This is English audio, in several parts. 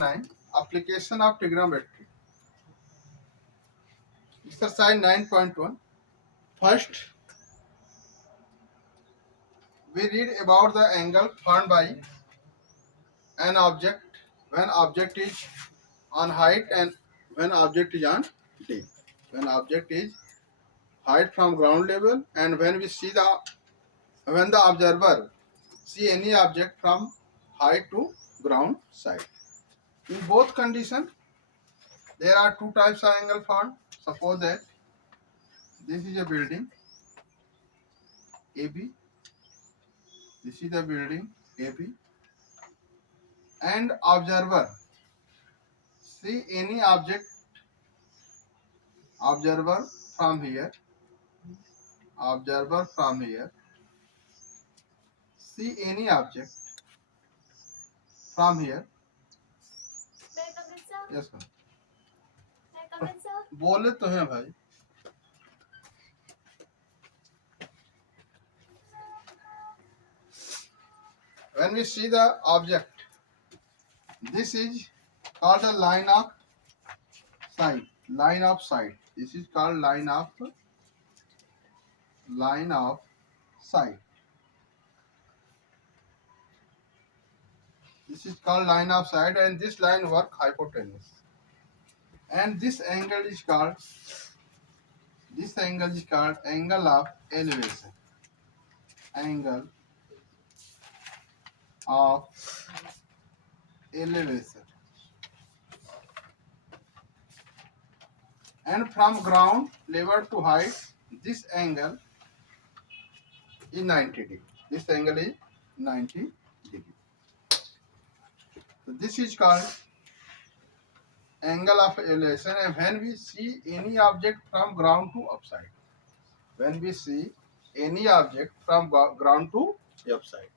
9. Application of trigonometry. Exercise 9.1. First, we read about the angle formed by an object when object is on height and when object is on depth. When object is height from ground level and when the observer see any object from height to ground side. In both conditions, there are two types of angle found. Suppose that this is a building AB, this is the building AB, and observer see any observer from here, observer from here, see any object from here. May I come in, sir? Yes, ma'am. May I come in, sir? बोले तो हैं भाई. When we see the object, this is called the line of sight. Line of sight. This is called line of sight. This is called line of sight, and this line work hypotenuse. And this angle is called angle of elevation. Angle of elevation. And from ground level to height, this angle is 90 degree. This angle is 90 degree. So this is called angle of elevation, and when we see any object from ground to upside, when we see any object from ground to upside,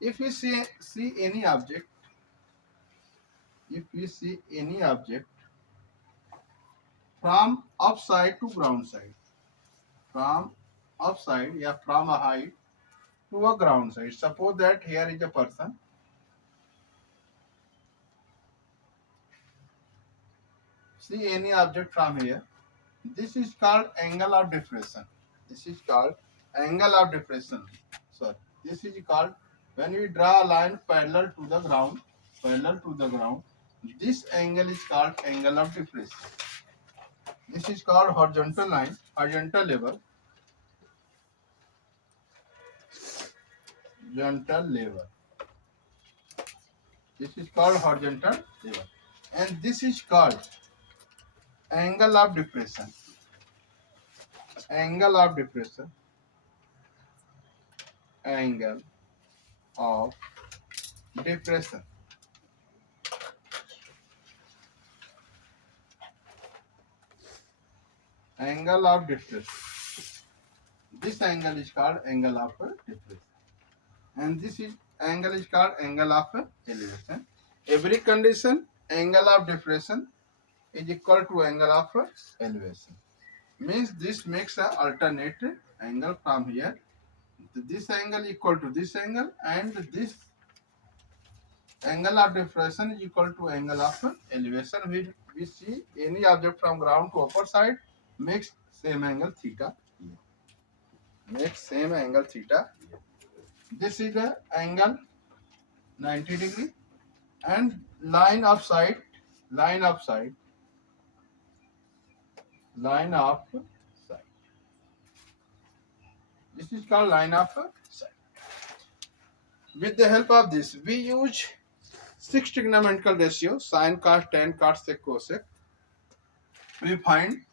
if we see any object, from upside to ground side, from upside, yeah, from a height to a ground side. Suppose that here is a person. See any object from here. This is called angle of depression. This is called angle of depression. Sorry, this is called when we draw a line parallel to the ground. This angle is called angle of depression. This is called horizontal line, horizontal level. This is called horizontal level, and this is called angle of depression. Angle of depression. Angle of depression. Angle of depression. This angle is called angle of depression, and this is angle is called angle of elevation. Every condition, angle of depression is equal to angle of elevation. Means this makes an alternate angle from here. This angle equal to this angle, and this angle of depression is equal to angle of elevation. We see any object from ground to upper side makes same angle theta. This is the angle 90 degree, and line of sight. This is called line of sight. With the help of this, we use 6 trigonometrical ratios: sine, cos, tan, cot, sec, cosec. We find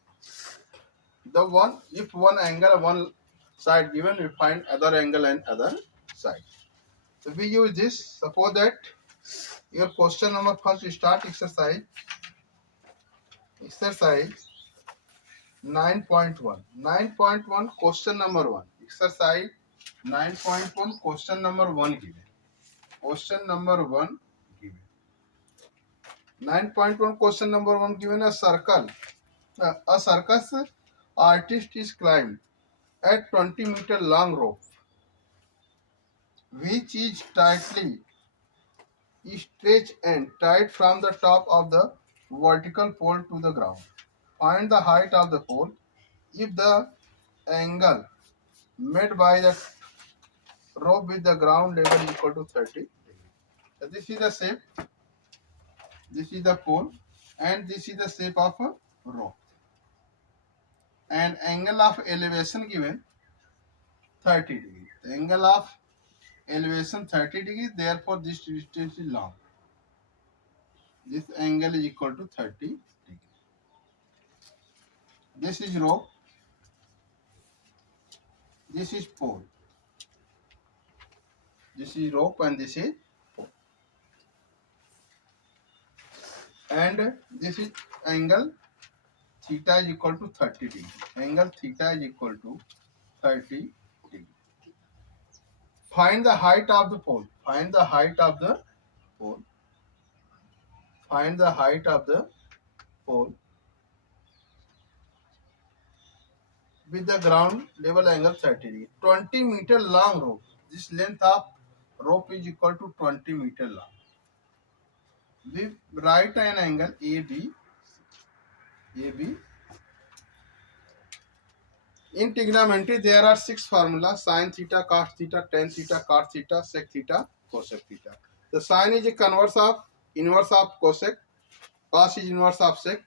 the one, if one angle, one side given, we find other angle and other side. So we use this. Suppose that your question number first start exercise 9.1. 9.1 question number 1. Exercise 9.1 question number 1 given. Question number 1 given. 9.1 question number 1 given: a circle. A circus artist is climbed a 20-meter long rope, which is tightly stretch end tied from the top of the vertical pole to the ground. Find the height of the pole if the angle made by the rope with the ground level equal to 30 degrees. So this is the shape, this is the pole, and this is the shape of a rope. And angle of elevation given 30 degrees. The angle of elevation 30 degrees, therefore this distance is long. This angle is equal to 30 degrees. This is rope, this is pole. This is rope and this is pole. And this is angle theta is equal to 30 degree. Angle theta is equal to 30 degree. Find the height of the pole. Find the height of the pole. Find the height of the pole with the ground level angle 30 degree. 20-meter long rope. This length of rope is equal to 20 meter long. We write an angle AB. AB. In trigonometry, there are 6 formulas: sine theta, cos theta, tan theta, cot theta, sec theta, cosec theta. The sine is a inverse of cosec, cos is inverse of sec,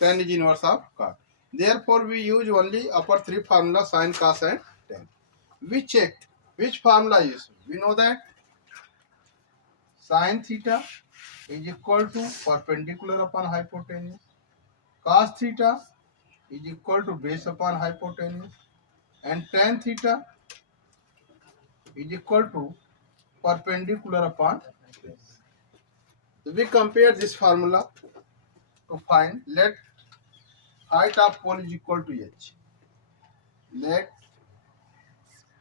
tan is inverse of cot. Therefore, we use only upper 3 formulas: sine, cos, and tan. We checked which formula is. We know that sine theta is equal to perpendicular upon hypotenuse. Cos theta is equal to base upon hypotenuse. And tan theta is equal to perpendicular upon base. So we compare this formula to find let height of pole is equal to h. Let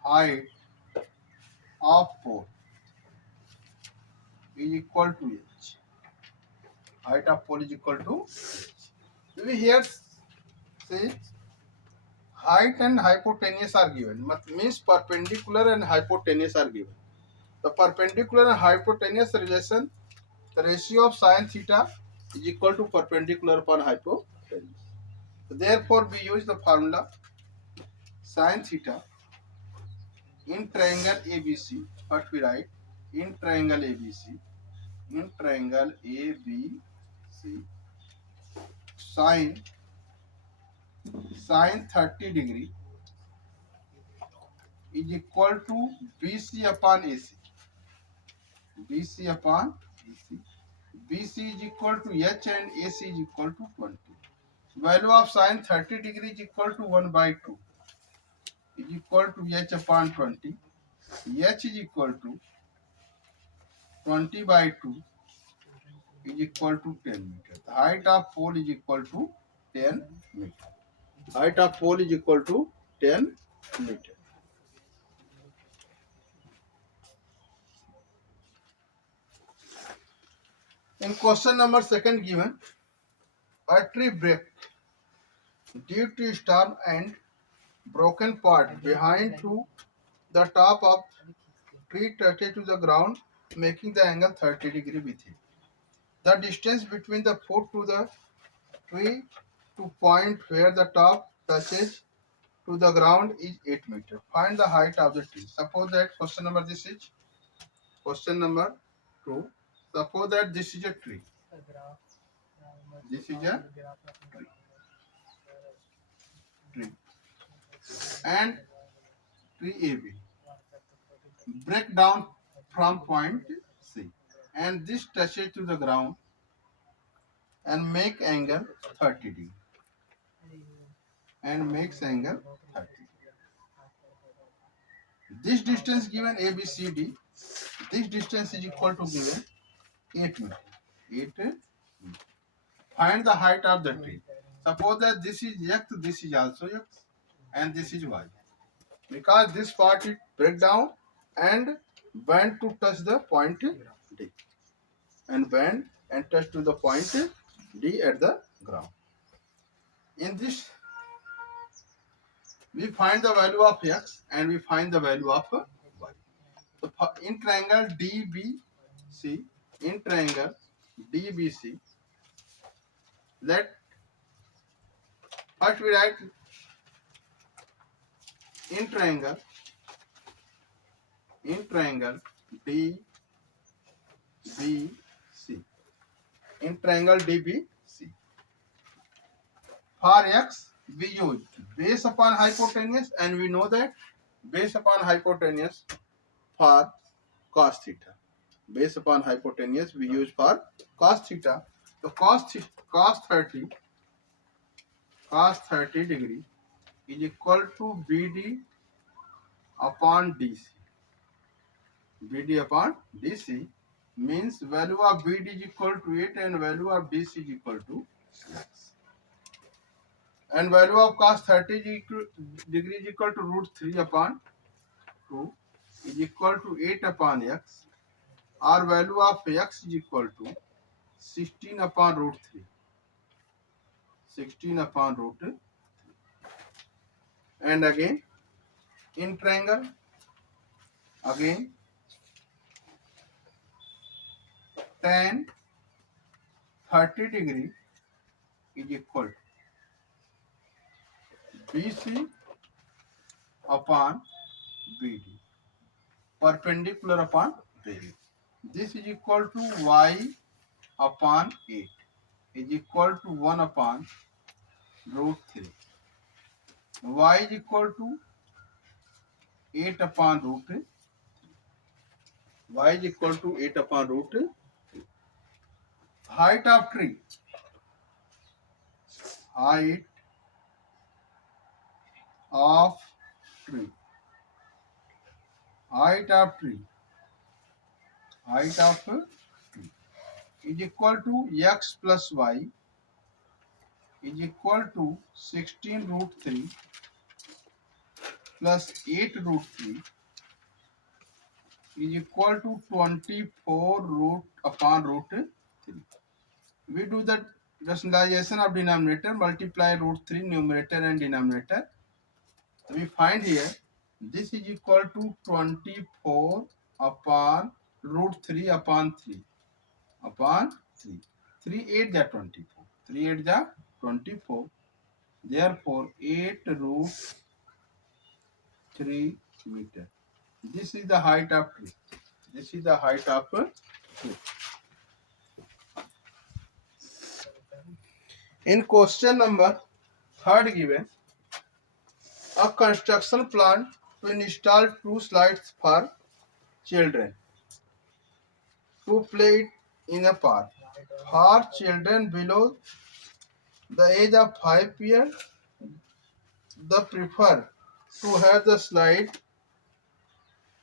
height of pole is equal to h. Height of pole is equal to h. We here say height and hypotenuse are given. Means perpendicular and hypotenuse are given. The perpendicular and hypotenuse relation, the ratio of sine theta is equal to perpendicular upon hypotenuse. So therefore, we use the formula sine theta in triangle ABC. First we write in triangle ABC. In triangle ABC, sine 30 degree is equal to BC upon AC. BC upon AC. BC is equal to H and AC is equal to 20. Value of sine 30 degree is equal to 1 by 2 is equal to H upon 20. H is equal to 20 by 2 is equal to 10 meter. The height of pole is equal to 10 meter. Height of pole is equal to 10 meter. In question number second given, a tree break due to storm and broken part behind to the top of tree touches to the ground, making the angle 30 degree with it. The distance between the foot to the tree to point where the top touches to the ground is 8 meters. Find the height of the tree. Suppose that question number this is question number 2. Suppose that this is a tree. This is a tree. And tree AB. Break down from point C. And this touches to the ground and make angle 30 degree. And makes angle 30. This distance given ABCD, this distance is equal to given 8 meters. 8 meters. Find the height of the tree. Suppose that this is X, this is also X, and this is Y. Because this part is break down and bend to touch the point D. And bend and touch to the point D at the ground. In this, we find the value of X and we find the value of Y. So in triangle DBE, See, in triangle DBC, let first we write in triangle DBC. In triangle DBC, for x we use base upon hypotenuse, and we know that base upon hypotenuse for cos theta. Base upon hypotenuse we use for cos theta. So cos 30 degree is equal to BD upon DC. BD upon DC means value of BD is equal to 8 and value of DC is equal to x. And value of cos 30 degree is equal to root 3 upon 2 is equal to 8 upon x. Our value of x is equal to 16 upon root 3. 16 upon root 3. And again in triangle, again tan 30 degree is equal to BC upon BD, perpendicular upon BD. This is equal to y upon 8 is equal to 1 upon root 3. Y is equal to 8 upon root 3. Y is equal to 8 upon root 3. Height of tree. Height of tree. Height of tree. Height of tree is equal to x plus y is equal to 16 root 3 plus 8 root 3 is equal to 24 root upon root 3. We do the rationalization of denominator, multiply root 3 numerator and denominator. We find here this is equal to 24 upon root 3 upon 3 upon 3. 3 8 the 24. 3 8 the 24. Therefore 8 root 3 meter. This is the height of tree. This is the height of tree. In question number 3rd given, a construction plan to install 2 slides for children to play in a park. For children below the age of 5 years, they prefer to have the slide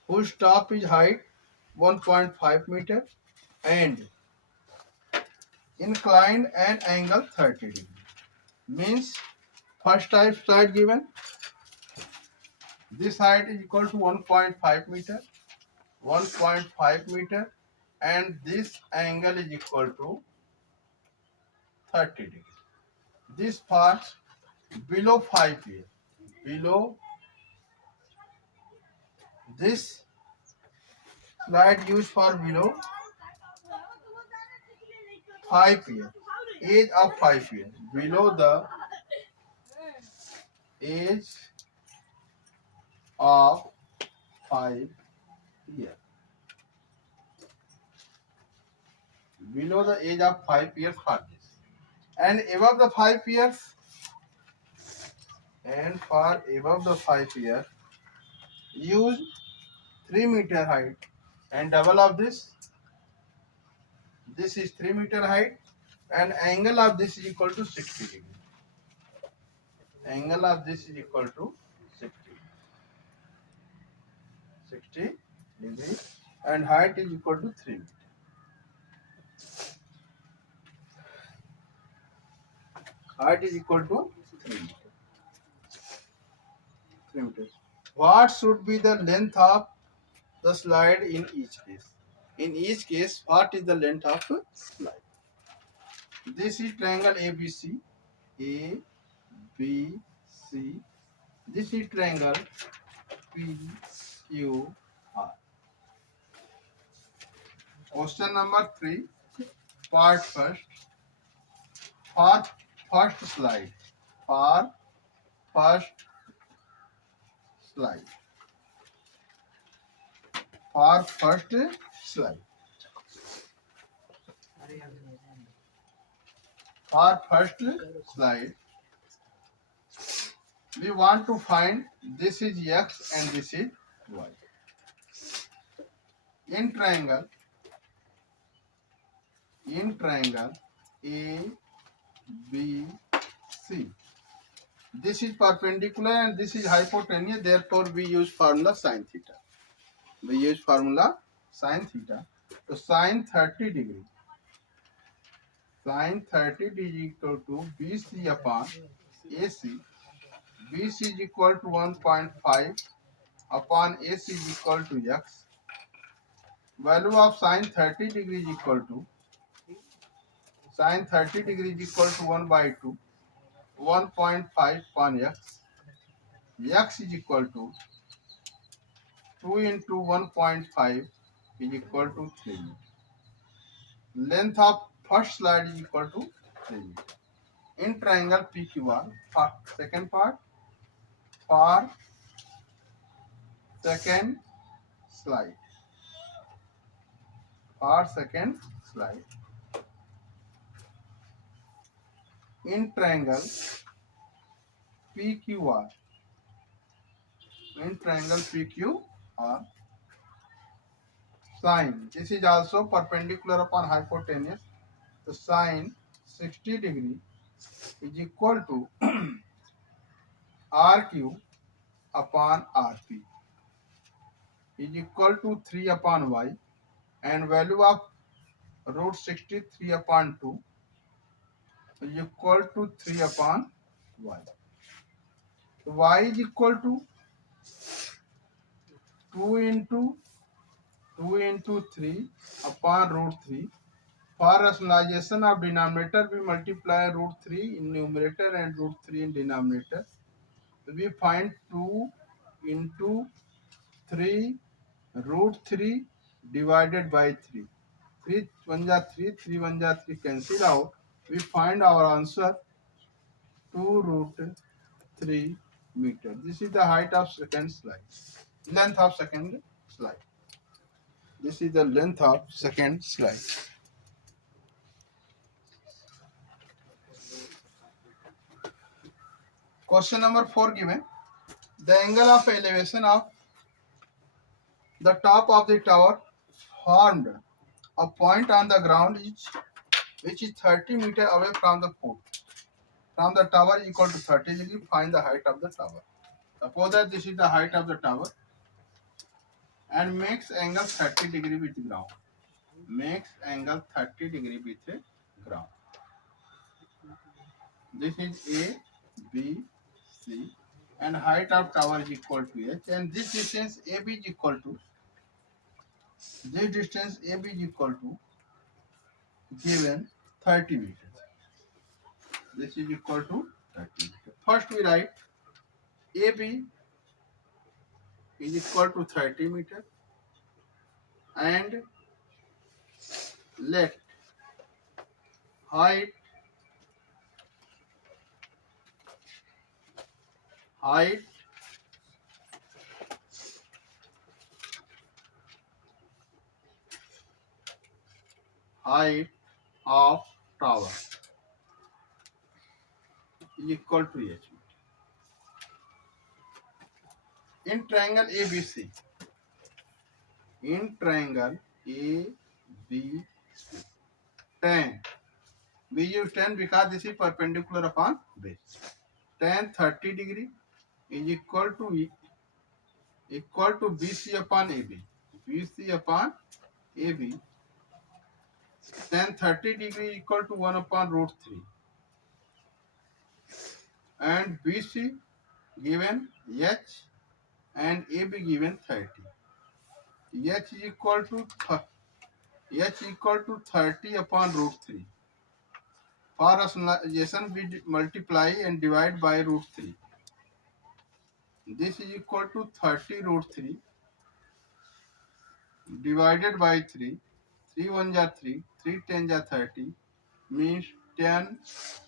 whose top is height 1.5 meter and inclined and angle 30 degree. Means first type slide given, this height is equal to 1.5 meter, 1.5 meter, and this angle is equal to 30 degree. This part below 5 years, below this slide used for below 5 years, age of 5 years, below the age of 5 years, below the age of 5 years for this, and above the 5 years, and for above the 5 years use 3 meter height and double of this. This is 3 meter height and angle of this is equal to 60 degree. Angle of this is equal to 60 degree and height is equal to 3 meter. Height is equal to 3 meter. 3 meters. What should be the length of the slide in each case? In each case, what is the length of slide? This is triangle ABC. A, B, C. This is triangle P, Q, R. Question number 3, part first. For first slide. For first slide. For first slide. For first slide, we want to find this is x and this is y. In triangle A, B, C. This is perpendicular and this is hypotenuse. Therefore, we use formula sin theta. We use formula sin theta. So sin 30 degree. Sin 30 is equal to BC upon AC. BC is equal to 1.5 upon AC is equal to x. Value of sin 30 degree is equal to sin 30 degree is equal to 1 by 2, 1.5 upon x. X is equal to 2 into 1.5 is equal to 3 meter. Length of first slide is equal to 3 meter. In triangle PQR, second part, for second slide. For second slide. In triangle PQR. In triangle PQR, sine. This is also perpendicular upon hypotenuse. So sine 60 degree is equal to RQ upon RP is equal to 3 upon y, and value of root 63 upon 2 is equal to 3 upon y. So y is equal to 2 into 3 upon root 3. For rationalization of denominator, we multiply root 3 in numerator and root 3 in denominator. We find 2 into 3 root 3 divided by 3. 3 1 ja 3, 3 1 ja 3 cancel out. We find our answer 2 root 3 meter. This is the height of second slide. Length of second slide. This is the length of second slide. Question number 4 given. The angle of elevation of the top of the tower formed a point on the ground which is 30 meter away from the foot. From the tower is equal to 30 degree. Find the height of the tower. Suppose that this is the height of the tower and makes angle 30 degree with ground. Makes angle 30 degree with ground. This is A, B, C, and height of tower is equal to h, and this distance AB is equal to given 30 meters. This is equal to 30 meters. First we write AB is equal to 30 meters and let height of tower is equal to h. In triangle ABC, tan. We use tan because this is perpendicular upon base. Tan 30 degree is equal to BC upon AB. BC upon AB. Tan 30 degree equal to 1 upon root 3. And BC given h and AB given 30. h is equal to 30 upon root 3. For rationalization, we multiply and divide by root 3. This is equal to 30 root 3 divided by 3. 3 1 are 3, 3 10 are 30, means 10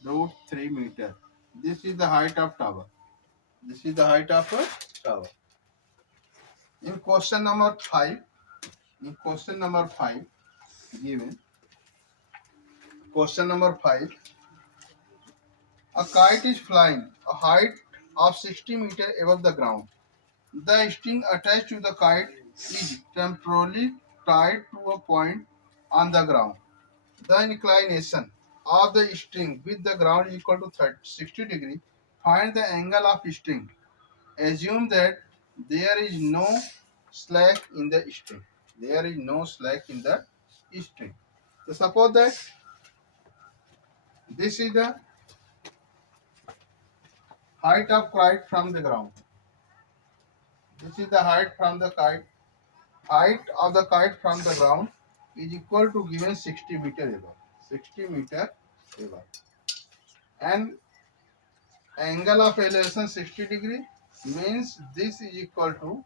root 3 meter. This is the height of tower. This is the height of a tower. In question number 5, given question number 5, a kite is flying a height of 60 meter above the ground. The string attached to the kite is temporarily tied to a point on the ground. The inclination of the string with the ground is equal to 60 degree. Find the angle of string. Assume that there is no slack in the string. There is no slack in the string. So suppose that this is the height of kite from the ground. This is the height from the kite. Height of the kite from the ground is equal to given 60 meter above. 60 meter above. And angle of elevation 60 degree means this is equal to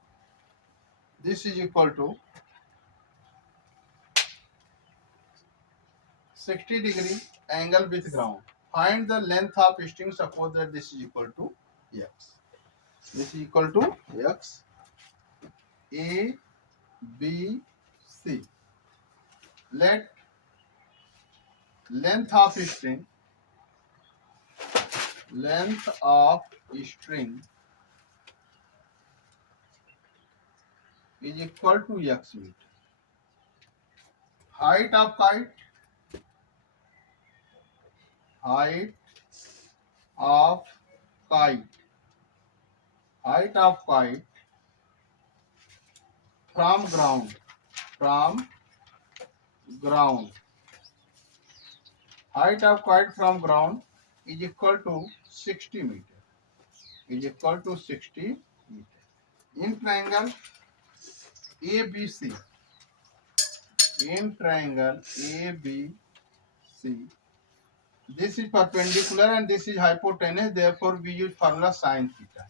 60 degree angle with ground. Find the length of string. Suppose that this is equal to x. This is equal to x. A, B, C. Let length of string is equal to x meter. Height of kite height of kite from ground height of kite from ground is equal to 60 meter. In triangle ABC, this is perpendicular and this is hypotenuse. Therefore, we use formula sin theta.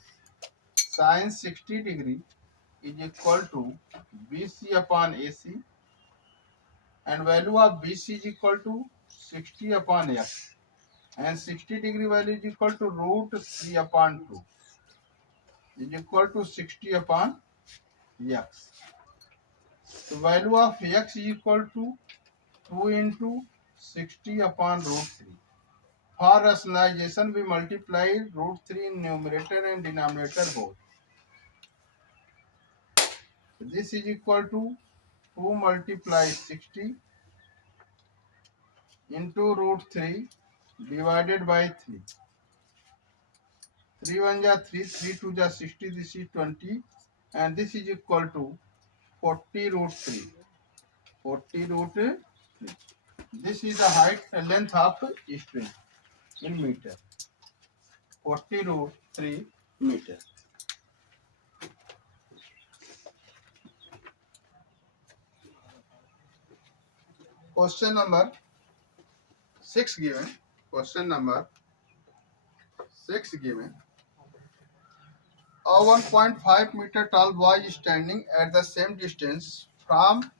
Sin 60 degree is equal to BC upon AC, and value of BC is equal to 60 upon x, and 60 degree value is equal to root 3 upon 2 is equal to 60 upon x. So value of x is equal to 2 into 60 upon root 3. For rationalization, we multiply root 3 in numerator and denominator both. This is equal to 2 multiply 60 into root 3 divided by 3. 3 1 ja 3, 3 2 ja 60, this is 20, and this is equal to 40 root 3. 40 root 3. This is the height and length of string in meter. 40 root 3 meter. Question number 6 given. Question number 6 given. A 1.5 meter tall boy is standing at the same distance from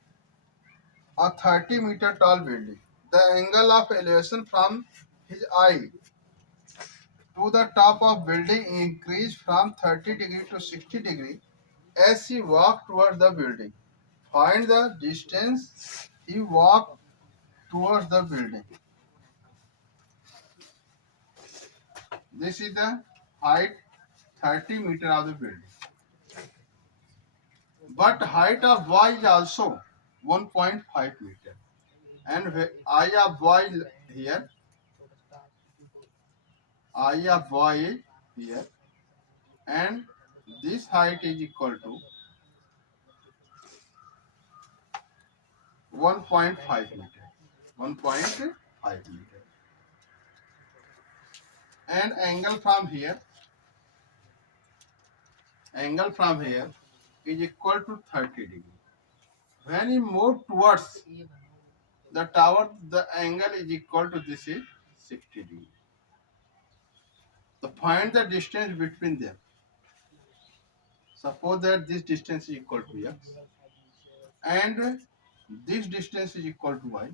a 30 meter tall building. The angle of elevation from his eye to the top of building increased from 30 degree to 60 degree as he walked towards the building. Find the distance he walked towards the building. This is the height 30 meter of the building. But height of y is also 1.5 meter. And I of y here, and this height is equal to 1.5 meter. 1.5 meter. And angle from here is equal to 30 degree. When you move towards the tower, the angle is equal to this is 60 degree. So find the distance between them. Suppose that this distance is equal to x, and This distance is equal to y.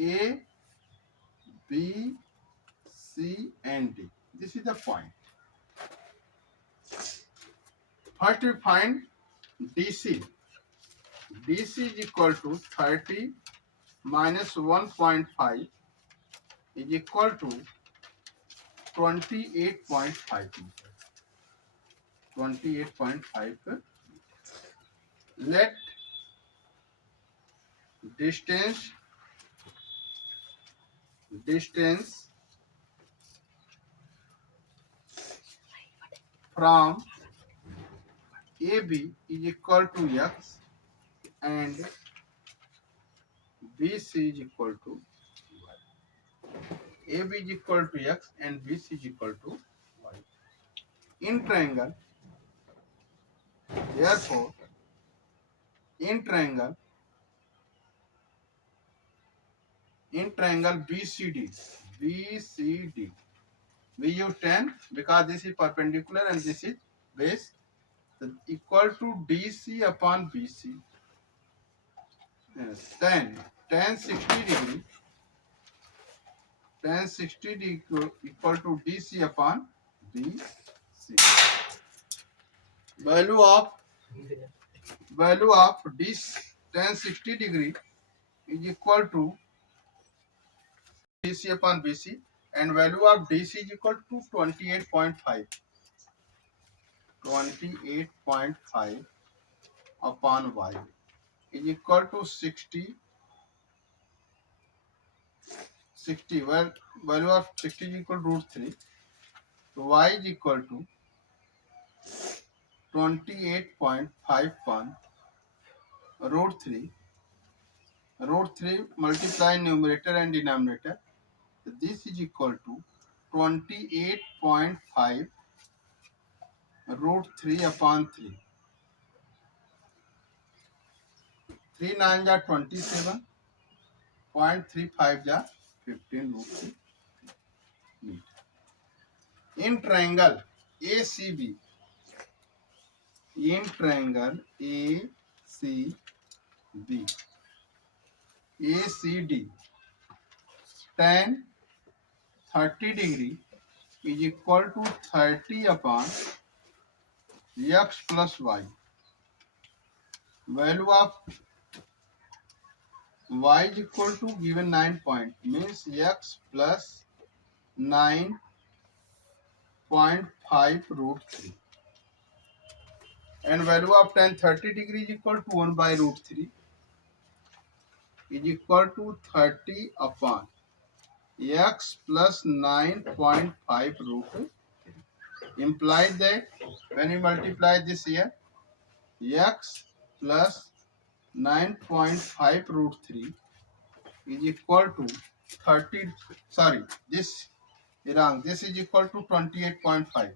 A, B, C, and D. This is the point. First we find DC. DC is equal to 30 minus 1.5 is equal to 28.5 meter. 28.5. Let distance from AB is equal to x and BC is equal to y. AB is equal to x and BC is equal to y. In triangle, therefore, in triangle BCD, we use 10 because this is perpendicular and this is base. So equal to DC upon BC. Yes, 60 degree. 60 degree equal to DC upon BC. Value of this 60 degree is equal to DC upon BC, and value of DC is equal to 28.5. 28.5 upon y is equal to 60. Well, value of 60 is equal to root 3. So y is equal to 28.51 root 3. Root 3 multiply numerator and denominator. So this is equal to 28.5 root 3 upon 3. 3 9 ja 27. 0.35 ja 15 root 3 meter. In triangle ACB, ACD, tan 30 degree is equal to 30 upon x plus y. Value of y is equal to given 9 point, means x plus 9.5 root 3. And value of tan 30 degree is equal to 1 by root 3 is equal to 30 upon x plus 9.5 root 3. Implies that when you multiply this here, x plus 9.5 root 3 is equal to 30. Sorry, this is wrong. This is equal to 28.5.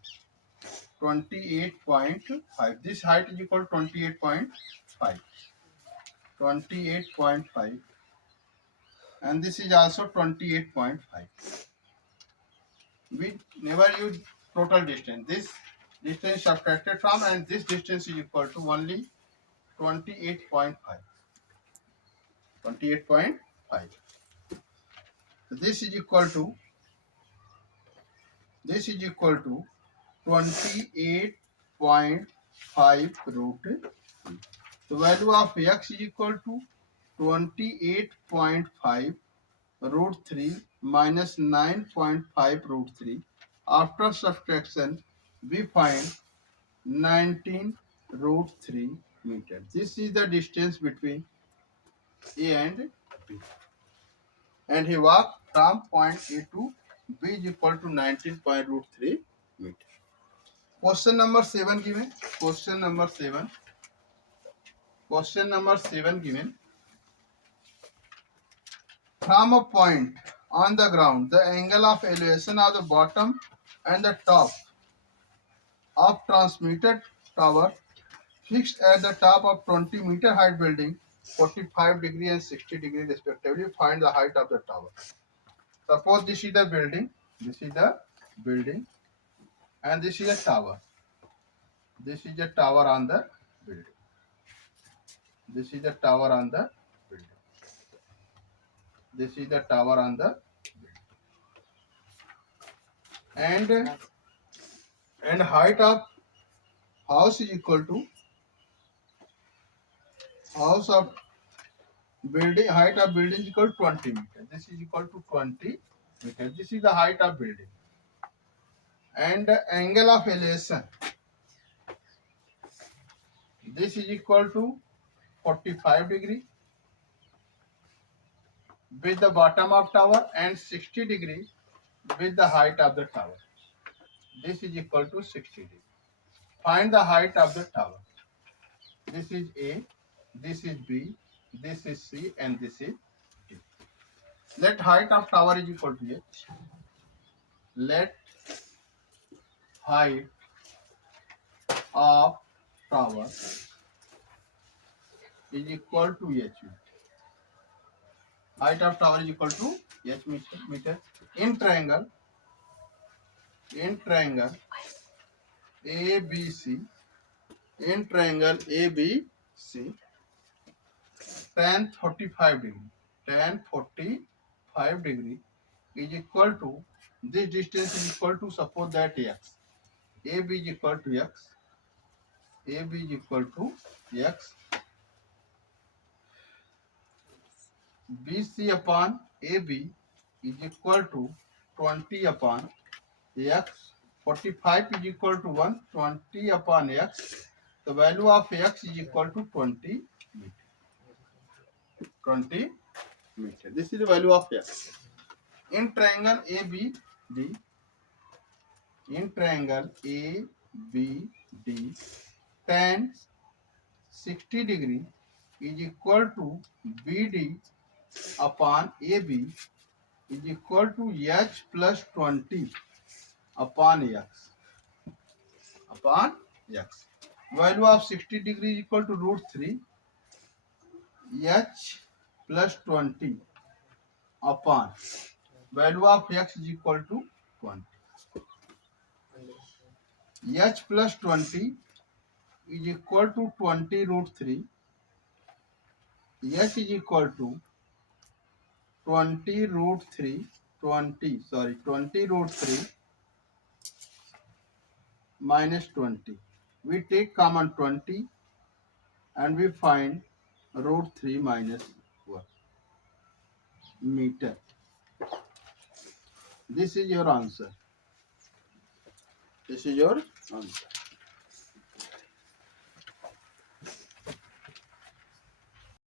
28.5. This height is equal to 28.5. 28.5. And this is also 28.5. We never use total distance. This distance subtracted from, and this distance is equal to only 28.5. 28.5. So this is equal to 28.5 root 3. The value of x is equal to 28.5 root 3 minus 9.5 root 3. After subtraction, we find 19 root 3 meter. This is the distance between A and B. And he walked from point A to B is equal to 19.3 meter. Question number 7 given. Question number 7 given. From a point on the ground, the angle of elevation of the bottom and the top of transmitted tower fixed at the top of 20-meter height building, 45 degree and 60 degree respectively. Find the height of the tower. Suppose this is the building, and this is a tower. This is a tower on the building. This is the tower on the building. This is the tower on the building. And height of house is equal to house of building, height of building is equal to 20 meter. This is equal to 20 meter. This is the height of building. And the angle of elevation, this is equal to 45 degree with the bottom of tower and 60 degree with the height of the tower. This is equal to 60 degree. Find the height of the tower. This is A, this is B, this is C, and this is D. Let height of tower is equal to H. Let height of tower is equal to H. Height of tower is equal to H meter. In triangle ABC, in triangle ABC, tan 45 degree, tan 45 degree is equal to, this distance is equal to, suppose that X. AB is equal to X. AB is equal to X. BC upon AB is equal to 20 upon X. 45 is equal to 1, 20 upon X. The value of X is equal to 20 meter. 20 meter. This is the value of X. In triangle ABD, in triangle ABD, tan 60 degree is equal to BD upon AB is equal to H plus 20 upon X. Upon X. Value of 60 degree is equal to root 3 H plus 20 upon value of X is equal to 20. H plus 20 is equal to 20 root 3. H is equal to 20 root 3, 20 root 3 minus 20. We take common 20 and we find root 3 minus 1 meter. This is your answer. This is your answer.